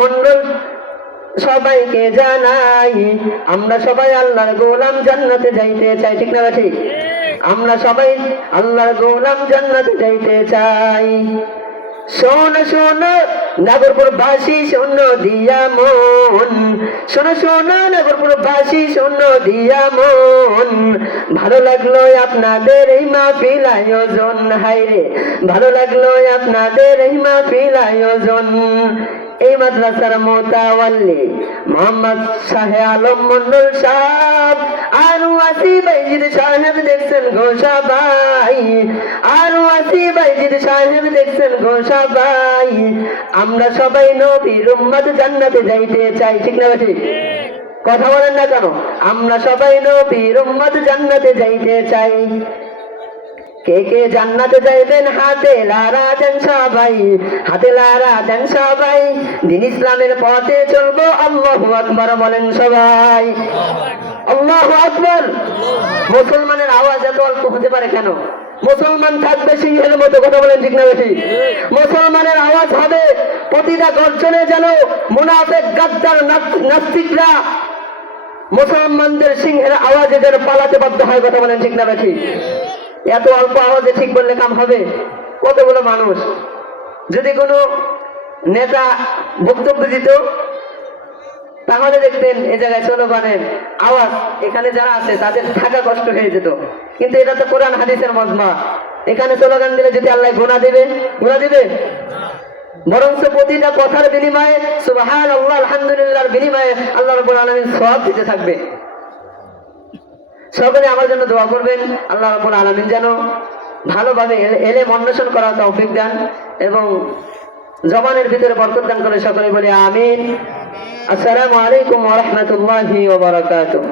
মন্ডল সবাইকে জানাই, আমরা সবাই আল্লাহর গোলাম, জান্নাতে যাইতে চাই। ঠিক না ঠিক? আমরা সবাই আল্লাহর গোলাম, জান্নাতে যাইতে চাই। শোনো শোনো নাগরপুরবাসী, শোনো দিয়া মন, শোনো শোনো নাগরপুরবাসী, শোনো দিয়া মন, ভালো লাগলো আপনাদের এই মাহফিল আয়োজন। হায়রে ভালো লাগলো আপনাদের এই মাহফিল আয়োজন। এই মাদ্রাসার মোতাওয়াল্লি মোহাম্মদ শাহে আলম মন্ডল সাহেব, আরো আসি বাইজিদ সাহেব দেখছেন ঘোষা ভাই, আরো আসি বাইজিদ সাহেব দেখছেন ঘোষা ভাই। আমরা সবাই নবীর উম্মত, জান্নাতে যাইতে চাই। ঠিক না ঠিক? কথা বলেন না কেন? আমরা সবাই নবীর উম্মত, জান্নাতে যাইতে চাই। কে কে জান্নাতে যাইবেন হাতে লারা দেন সবাই, হাতে লারা দেন সবাই। দিন ইসলামের পথে চলবো, আল্লাহু আকবার বলেন সবাই। আল্লাহু আকবার। মুসলমানের আওয়াজ এত অল্প হতে পারে কেন? মুসলমান থাকবে সিংহের মতো। কথা বলেন ঠিক না বেশি? মুসলমানের আওয়াজ হবে প্রতিটা গর্জনে, যেন মুনাফিক গাদ্দার নাস্তিকরা মুসলমানদের সিংহের আওয়াজে যেন পালাতে বাধ্য হয়। কথা বলেন ঠিক না বেশি? এত অল্প আওয়াজে ঠিক বললে কাম হবে? কতগুলো মানুষ, যদি কোনো নেতা বক্তব্য দিত তাহলে দেখতেন এই জায়গায় স্লোগানের আওয়াজ, এখানে যারা আছে তাদের থাকা কষ্ট হয়ে যেত। কিন্তু এটা তো কোরআন হাদিসের মজমা, এখানে স্লোগান দিলে যদি আল্লাহ গুনাহ দিবে? গুনাহ দিবে? বরঞ্চ প্রতিটা কথার বিনিময়ে সুবহানাল্লাহ আলহামদুলিল্লাহর বিনিময়ে আল্লাহ রাব্বুল আলামিন সওয়াব দিতে থাকবে। সকলে আমার জন্য দোয়া করবেন, আল্লাহ রাব্বুল আলামিন যেন ভালোভাবে এলেম অন্বেষণ করার তৌফিক দেন এবং জবানের ভিতরে বরকত দান করে। সকলে বলি আমিন। আসসালামু আলাইকুম ওয়া রাহমাতুল্লাহি ওয়া বারাকাতুহু।